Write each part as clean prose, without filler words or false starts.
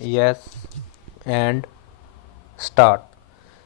Yes, and start.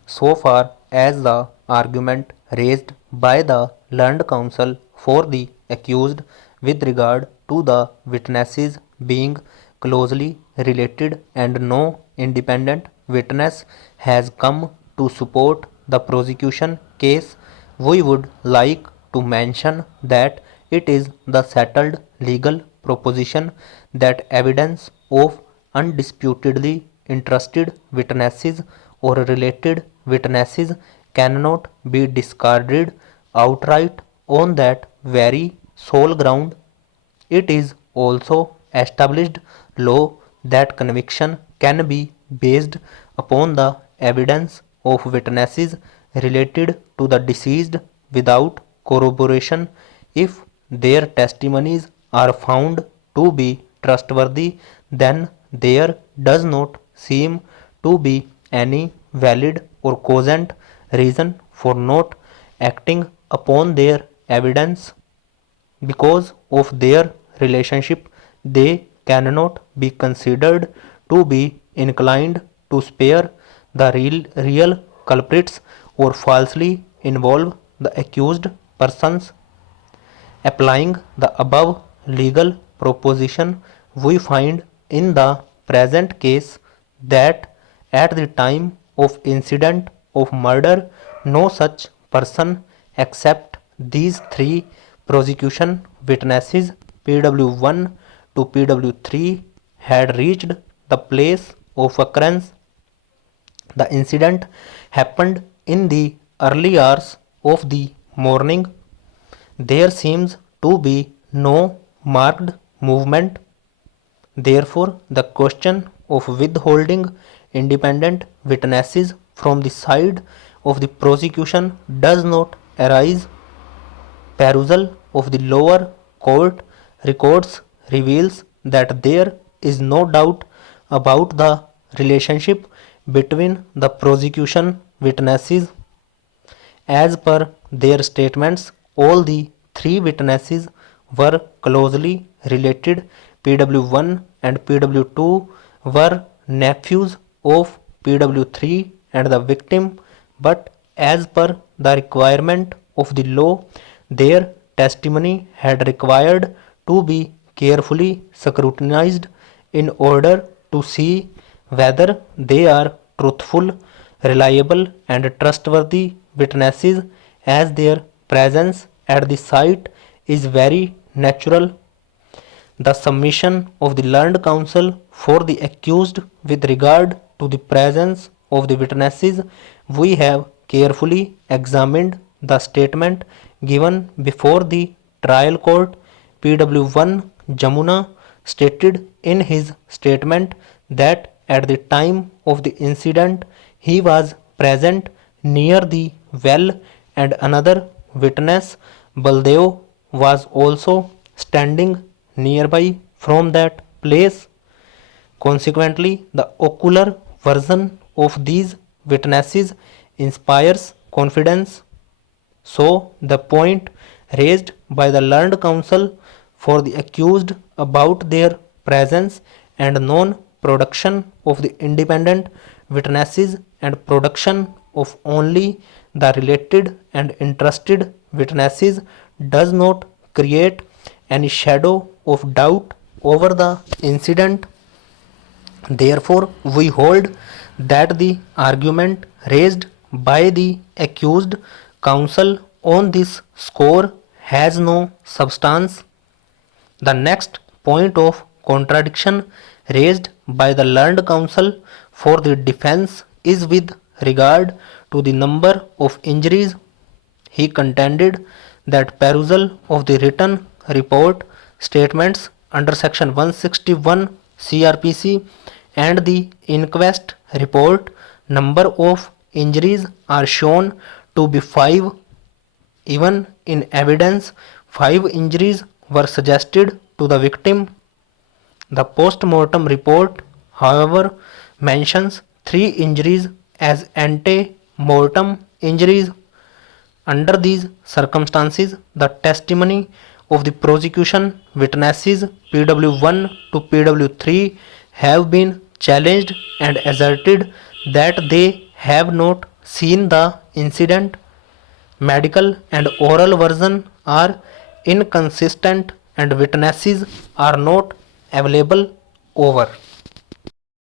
So far as the argument raised by the learned counsel for the accused with regard to the witnesses being closely related and no independent witness has come to support the prosecution case, we would like to mention that it is the settled legal proposition that evidence of undisputedly interested witnesses or related witnesses cannot be discarded outright on that very sole ground. It is also established law that conviction can be based upon the evidence of witnesses related to the deceased without corroboration if their testimonies are found to be trustworthy, then there does not seem to be any valid or cogent reason for not acting upon their evidence. Because of their relationship, they cannot be considered to be inclined to spare the real culprits or falsely involve the accused persons. Applying the above legal proposition, we find in the present case that at the time of incident of murder, no such person except these three prosecution witnesses PW1 to PW3 had reached the place of occurrence. The incident happened in the early hours of the morning. There seems to be no marked movement. Therefore, the question of withholding independent witnesses from the side of the prosecution does not arise. Perusal of the lower court records reveals that there is no doubt about the relationship between the prosecution witnesses. As per their statements, all the three witnesses were closely related. PW1 and PW2 were nephews of PW3 and the victim, but as per the requirement of the law, their testimony had required to be carefully scrutinized in order to see whether they are truthful, reliable, and trustworthy witnesses, as their presence at the site is very natural. The submission of the learned counsel for the accused with regard to the presence of the witnesses, we have carefully examined the statement given before the trial court. PW1 Jamuna stated in his statement that at the time of the incident he was present near the well, and another witness, Baldev, was also standing nearby from that place. Consequently, the ocular version of these witnesses inspires confidence. So, the point raised by the learned counsel for the accused about their presence and non production of the independent witnesses and production of only the related and interested witnesses does not create any shadow of doubt over the incident. Therefore, we hold that the argument raised by the accused counsel on this score has no substance. The next point of contradiction raised by the learned counsel for the defense is with regard to the number of injuries. He contended that perusal of the written report statements under section 161 CRPC and the inquest report number of injuries are shown to be 5. Even in evidence, 5 injuries were suggested to the victim. The post-mortem report, however, mentions 3 injuries as ante-mortem injuries. Under these circumstances, the testimony of the prosecution witnesses PW1 to PW3 have been challenged and asserted that they have not seen the incident. Medical and oral version are inconsistent and witnesses are not available. Over.